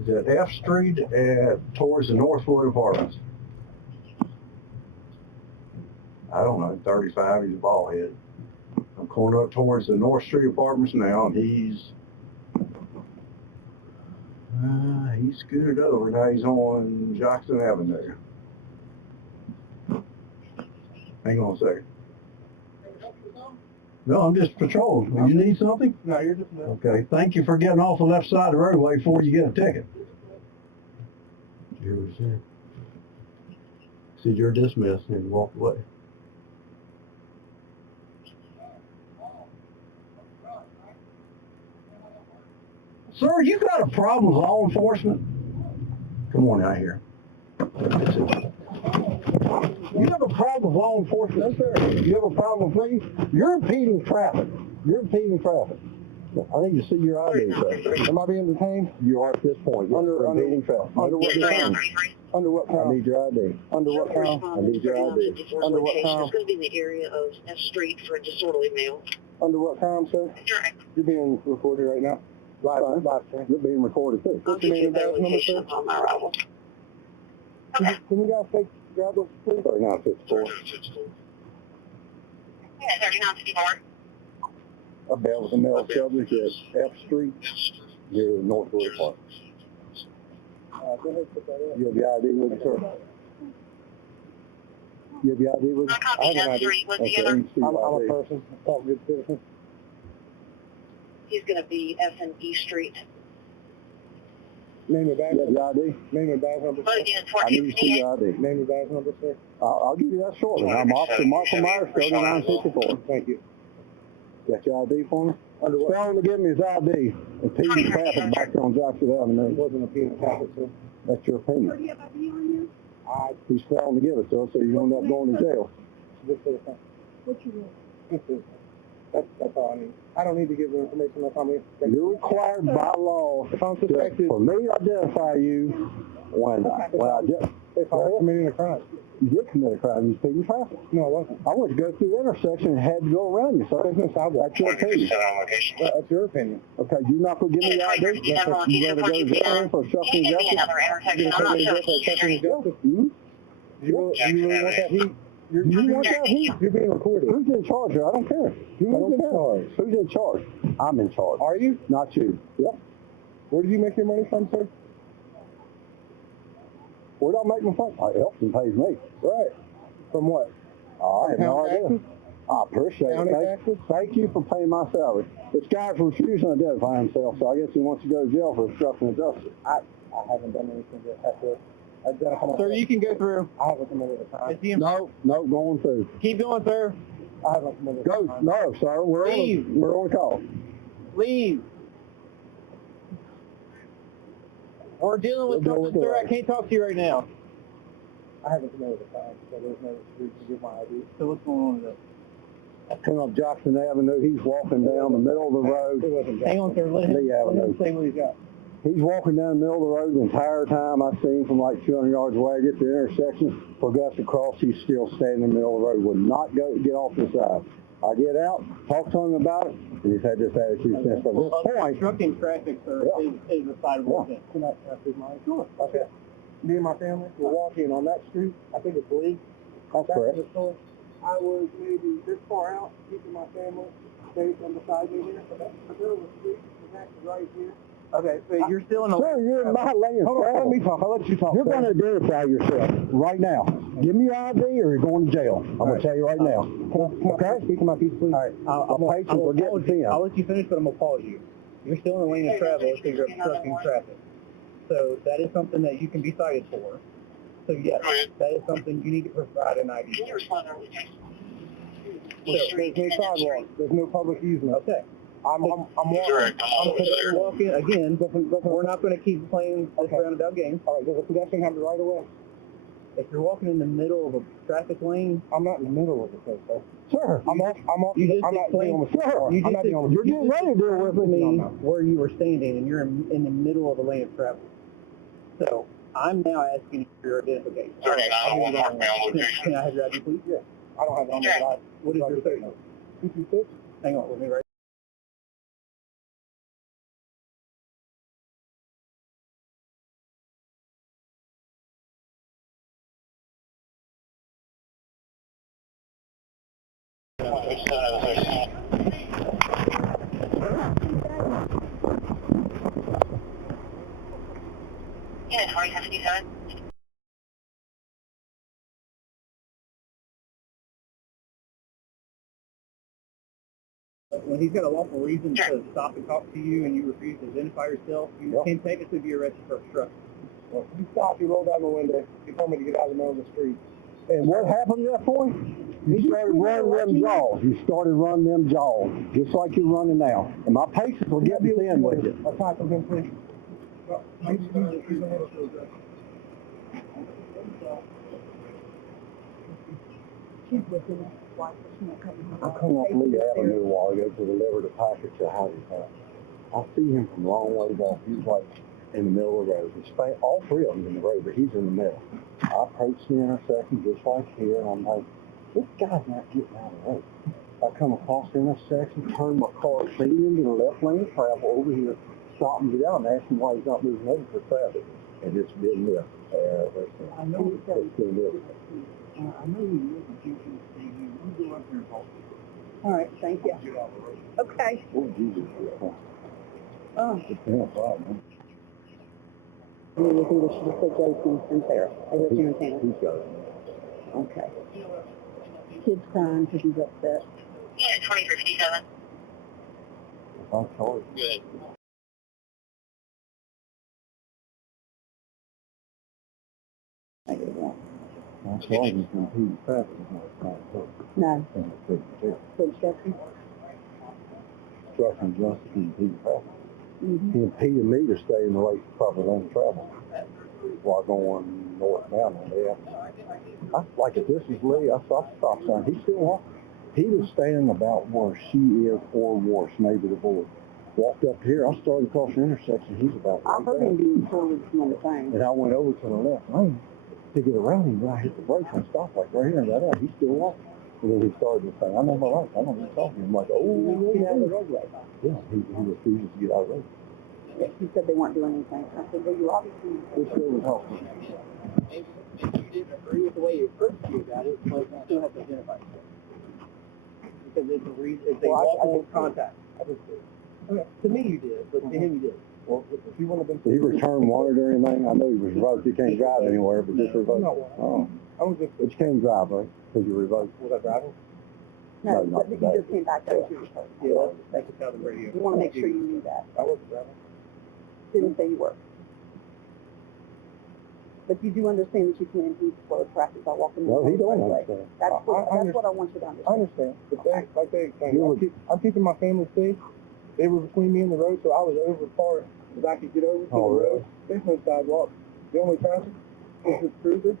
Is at F Street towards the Northwood Apartments. I don't know, 35, he's a bald head. I'm going up towards the North Street Apartments now, and he's scooted over. Now he's on Jackson Avenue. Hang on a second. No, I'm just patrolling. You need something? No, you're just... Okay, thank you for getting off the left side of the roadway before you get a ticket. Said you're dismissed and walked away. Sir, you got a problem with law enforcement? Come on out here. You have a problem with law enforcement? No, sir. You have a problem with me? You're impeding traffic. You're impeding traffic. I need to see your ID, sir. Am I being detained? You are at this point. You're impeding traffic. Under what count? Under what count? I need your ID. Under what count? I need your ID. Under what count? It's going to be in the area of F Street for a disorderly male. Under what count, sir? You're being recorded right now. Live stream. You're being recorded too. I'll get you that location upon my arrival. Okay. Can you guys grab us, please? 3954. Yeah, 3954. A male subject at F Street near the Northwood Park. Go ahead, put that in. You have your ID with you, sir? You have your ID with you? I have an ID. What's the other? I'm a person. I'm a good citizen. He's going to be F and E Street. Name and badge number. Your ID? Name and badge number. What again? I need to see your ID. Name and badge number, sir. I'll give you that shortly. I'm Officer Michael Myers, 3964. Thank you. Got your ID for me? Tell him to give me his ID. Impeding traffic back there on Jackson Avenue. It wasn't impeding traffic, sir. That's your opinion. Do you have ID on you? He's failing to give it, sir, so you end up going to jail. What's your name? That's all I need. I don't need to give the information that's on me. You're required by law for me to identify you if I committing a crime. You did commit a crime. You speeding traffic. No, I wasn't. I went to go through the intersection and had to go around you, sir. That's your opinion. That's your opinion. Okay, you're not going to give me the ID? You rather go to jail for obstruction of justice? Another intersection. I'm not sure. You really want that heat? You want that heat? You're being recorded. Who's in charge here? I don't care. Who's in charge? Who's in charge? I'm in charge. Are you? Not you. Yep. Where do you make your money from, sir? Where do I make my money? Elkton pays me. Right. From what? I have no idea. I appreciate it. Thank you for paying my salary. This guy's refusing to identify himself, so I guess he wants to go to jail for obstruction of justice. I haven't done anything that has to identify myself. Sir, you can go through. I haven't committed a crime. No, going through. Keep going, sir. I haven't committed a crime. No, sir. We're on call. Leave. We're dealing with something, sir. I can't talk to you right now. I haven't committed a crime, so there's no reason to give my ID. So what's going on with that? Coming up Jackson Avenue, he's walking down the middle of the road. Hang on, sir. Let him say what he's got. He's walking down the middle of the road the entire time. I've seen him from like 200 yards away. I get to the intersection, progress across, he's still standing in the middle of the road. Would not get off the side. I get out, talk to him about it, and he's had this attitude since. From this point, obstructing traffic, sir, is a cideable offense. Can I speak mine? Sure. Okay. Me and my family were walking on that street. I think it's Lee. That's correct. I was maybe this far out, keeping my family safe on the side of here. The middle of the street is actually right here. Okay, so you're still in the... Sir, you're in my lane. Hold on, let me talk. I'll let you talk. You're going to identify yourself right now. Give me your ID or you're going to jail. I'm going to tell you right now. Okay? Speak to my piece, please. All right. I'll let you finish, but I'm going to pause you. You're still in the lane of travel, so you're obstructing traffic. So that is something that you can be cited for. So yes, that is something you need to provide an ID. Can you respond early, Jason? There's no sidewalk. There's no public easement. Okay. I'm walking again. We're not going to keep playing this roundabout game. All right. Does a pedestrian have the right of way? If you're walking in the middle of a traffic lane, I'm not in the middle of it, sir. Sir, I'm not dealing with you're getting ready to deal with me where you were standing, and you're in the middle of a lane of travel. So I'm now asking you for your identification. All right. Can I have your ID, please? Yeah. I don't have it on my life. What is your statement? 226? Hang on with me right When he's got a lawful reason to stop and talk to you and you refuse to identify yourself, you can technically be arrested for obstruction. Well, he stopped, he rolled down the window, he told me to get out of the middle of the street. And what happened to that boy? You started running them jaws. You started running them jaws, just like you're running now. And my patience will get me thin with you. I'll talk to him, please. She's with him. Why? She won't come home. I come off Lee Avenue a while ago to deliver the package to Howie's house. I see him from a long ways off. He's like in the middle of the road. All three of them in the road, but he's in the middle. I approach the intersection just like here, and I'm like, this guy's not getting out of the road. I come across the intersection, turn my car clean into the left lane of travel over here, stop and get out and ask him why he's not moving over for traffic. And it's been this. I know it's been this. I know you live in Houston. You go up there and talk. All right, thank you. Okay. Oh, Jesus. Oh. It's no problem. I mean, you think we should just put Jason and Sarah. They live here in town. He's got it. Okay. Kid's crying because he's upset. Yeah, 2057. I'm sorry. Good. I get one. I'm sorry, he's going to impede traffic. No. So obstruction? Obstruction just to impede traffic. Mm-hmm. He impeded me to stay in the right proper lane of travel while going northbound on the avenue. Like if this is Lee, I stopped the stop sign. He's still walking. He was standing about where she is or worse, maybe the board. Walked up here. I started across the intersection. He's about I heard him being forward on the thing. And I went over to the left lane to get around him. But I hit the brakes and stopped like right here and got out. He's still walking. And then he started to say, I know my rights. I don't need to talk to him. I'm like, oh, Get out of the roadway. yeah, he refuses to get out of the road. Yeah, he said they weren't doing anything. I said, well, you obviously... This still was helpful. Maybe you didn't agree with the way you approached you about it, but you still have to identify yourself. Because it's a reason, it's a lawful contact. I just did. Okay. To me you did, but to him you did. Well, if he wouldn't have been... Did he return wanted or anything? I know he was revoked. He can't drive anywhere, but just revoked. No. Oh. I was just... But you can't drive, right? Because you're revoked. Was I driving? No, No, not but you today. just came back there. You Yeah, that's just how the radio. want to make sure you knew that. I wasn't driving. Didn't say you were. But you do understand that you can't impede flow of traffic by walking in the No, he don't roadway. understand. That's what I want you to I understand. understand, but like they explained, I'm keeping my family safe. They were between me and the road, so I was over as far as I could get over to the road. There's no sidewalk. The only traffic is this cruiser.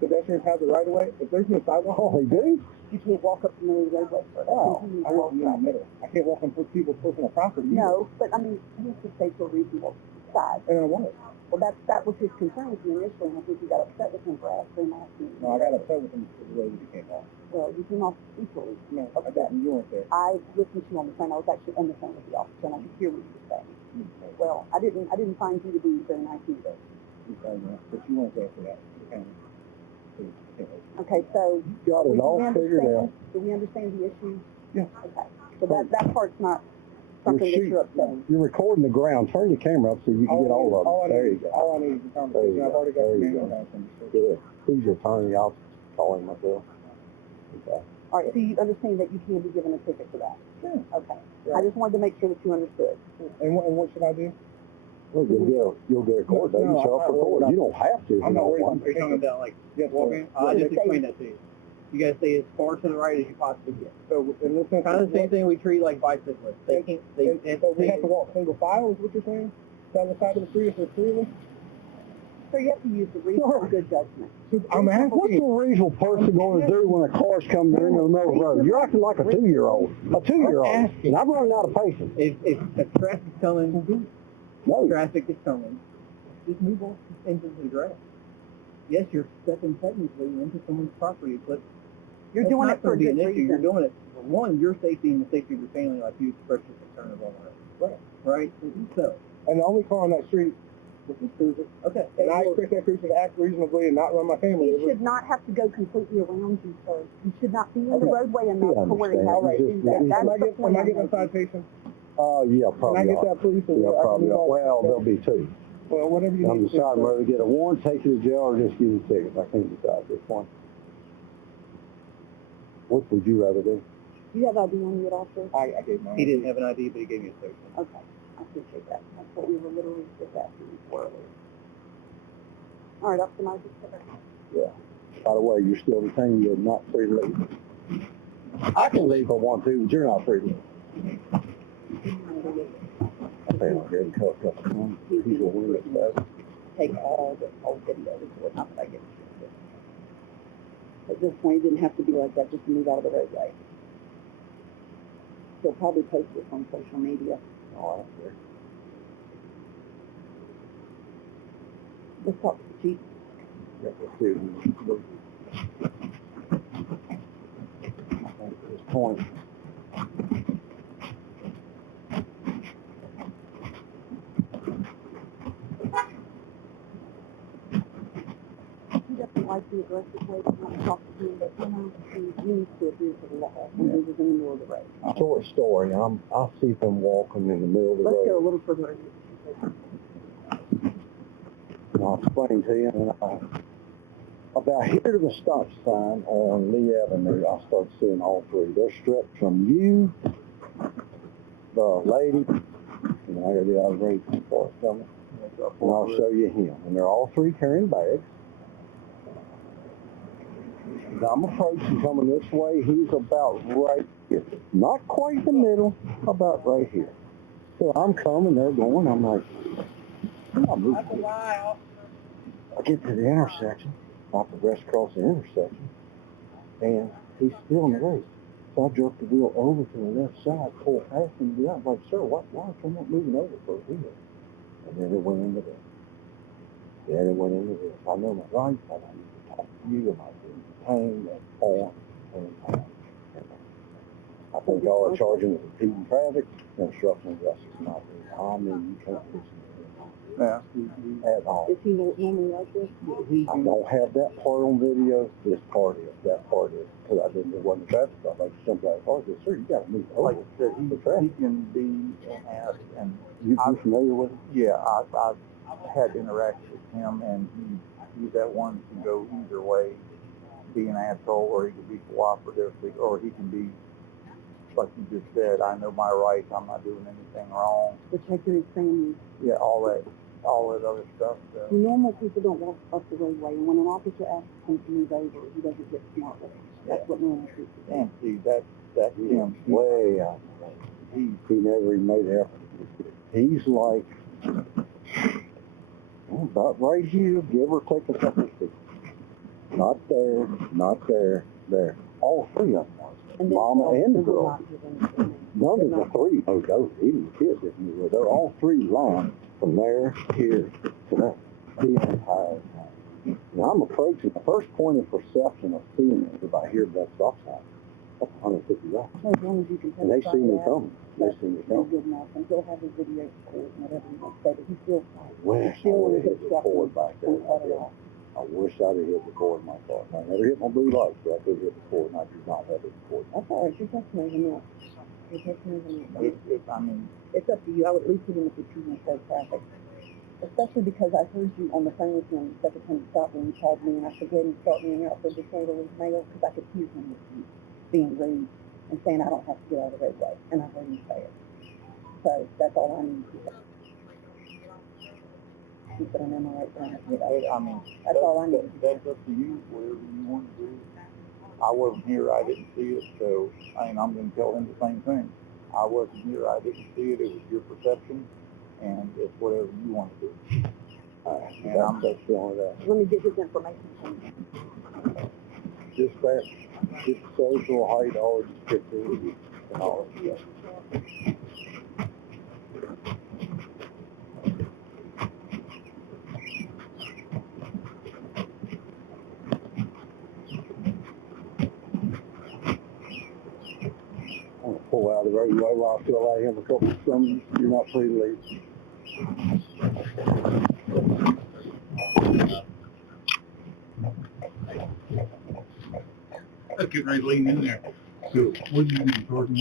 Pedestrians have the right of way. If there's no sidewalk, oh, they do? You can't walk up the middle of the roadway for that. Oh, I walk in the middle. I can't walk on people personal property. No, but I mean, he needs to stay to a reasonable size. And I won't. Well, that was his concern with you initially, and I think you got upset with him for asking him. No, I got upset with him because the way that he came off. Well, you came off equally. No, I didn't. You weren't there. I listened to you on the phone. I was actually on the phone with the officer, and I could hear what you were saying. Well, I didn't find you to be very nice either. But you weren't there for that. Okay, so Got it all figured out. Do we understand the issues? Yeah. Okay, so that part's not something that you're upset with. You're recording the ground. Turn your camera up so you can get all of them. There you go. All I need is the conversation. I've already got the camera. Good. Who's your attorney? I'll call him myself. Okay. All right, so you understand that you can be given a ticket for that? Yeah. Okay. Yeah. I just wanted to make sure that you understood. And what should I do? Well, you'll get a court date. You self-record. You don't have to. I'm not worried about you're talking about like walking. I'll just explain that to you. You gotta stay as far to the right as you possibly can. So in this sense, kind of the same thing we treat like bicyclists. They can't. So we have to walk single file. Is what you're saying? Down the side of the street if there's three of us. So you have to use the reasonable good judgment. I'm asking. What's a reasonable person going to do when a car's coming in the middle of the road? You're acting like a 2-year-old. A 2-year-old. And I'm running out of patience. If traffic's coming, traffic is coming. Just move on into the grass. Yes, you're stepping technically into someone's property, but you're doing it for a good reason. You're doing it for one, your safety and the safety of your family, like you expressed your concern about it. Right. So. And the only car on that street was this cruiser. Okay. And I expect that cruiser to act reasonably and not run my family over. He should not have to go completely around you, sir. He should not be in the roadway enough to where he has to do that. That's the point. Am I getting a citation? Yeah, probably. Can I get that, please? Yeah, probably. Well, there'll be two. Well, whatever you need. I'm deciding whether to get a warrant, take you to jail, or just give you a ticket. I can't decide at this point. What would you rather do? Do you have ID on you at all, sir? I gave mine. He didn't have an ID, but he gave me a social. Okay, I appreciate that. That's what we were literally just asking for earlier. All right, Officer Moses. Yeah. By the way, you're still detained. You're not free to leave. I can leave if I want to, but you're not free to leave. I think I'm getting cuffed up. He's a window stuff. Take all the whole video report, not that I get it. At this point, it didn't have to be like that just to move out of the roadway. He'll probably post this on social media. Oh, I don't care. Let's talk to the chief. Yeah, let's see. I think at this point, He doesn't like the aggressive way to want to talk to him, but somehow he needs to adhere to the law when he was in the middle of the road. short story. I see them walking in the middle of the Let's road. go a little further. And I'll explain to you. And about here to the stop sign on Lee Avenue, I start seeing all three. They're stripped from you, the lady, and I gotta get out of the way before it's coming. And I'll show you him. And they're all three carrying bags. And I'm approaching, coming this way. He's about right here. Not quite the middle, about right here. So I'm coming, they're going. I'm like, I'm moving. I get to the intersection. I progress across the intersection. And he's still in the race. So I jerked the wheel over to the left side, pulled past him. I was like, sir, why are you not moving over for a wheel? And then it went into this. Then it went into this. I know my rights. I need to talk to you about being detained and on and on. I think y'all are charging with impeding traffic and obstruction of justice. Not me. I mean, you can't listen to him at all. Is he normally like this? I don't have that part on video. This part is. That part is. Because I didn't, it wasn't traffic stop. I just jumped out of the car and said, sir, you got to move over. Like I said, he can be asked, and You familiar with him? yeah, I've had interactions with him, and he's that one to go either way, be an asshole, or he could be cooperative, or he can be, like you just said, I know my rights, I'm not doing anything wrong. Protecting his family. Yeah, all that other stuff. So. Normal people don't walk up the roadway, and when an officer asks him to move over, he doesn't get smart with it. That's what normal people do. And see, that's him. Way out. He never even made an effort. He's like, about right here, give or take a couple feet. Not there, not there, there. All three of them. And then Mama and the will girl. not give him the name. None of the three, even the kids didn't know. They're all three lined from there, here, to there. The entire time. Now I'm approaching the first point of perception of seeing is about here at that stop sign. That's 150 yards. So as long as you can And they see me that, coming. They see me that's coming. good enough. And he'll have his video recorded and whatever you want to say, but he's still I wish I would have hit record back there. I wish I'd have hit record in my car. I never hit my blue lights, but I could hit record, and I do not have it recorded. That's all right. Your testimony is enough. Your testimony is enough. I mean, It's up to you. I would at least put him if you're in safe traffic. Especially because I heard you on the phone with him the second time you stopped when you called me, and I said, go ahead and start me out for disorderly mail, because I could hear him being rude and saying I don't have to get out of the roadway, and I heard him say it. So that's all I need to say. He said, I'm all right, but I have to get out. I mean, That's all I need. That's up to you, whatever you want to do. I wasn't here, I didn't see it, so I'm going to tell him the same thing. I wasn't here, I didn't see it, it was your perception, and it's whatever you want to do. And I'm just feeling that. Let me get his information from you. Just that, just social height, all just get through and all that stuff. I'm going to pull out of the roadway while I still allow him a couple of summons. You're not free to leave. Getting ready to lean in there. So what do you need, Jordan?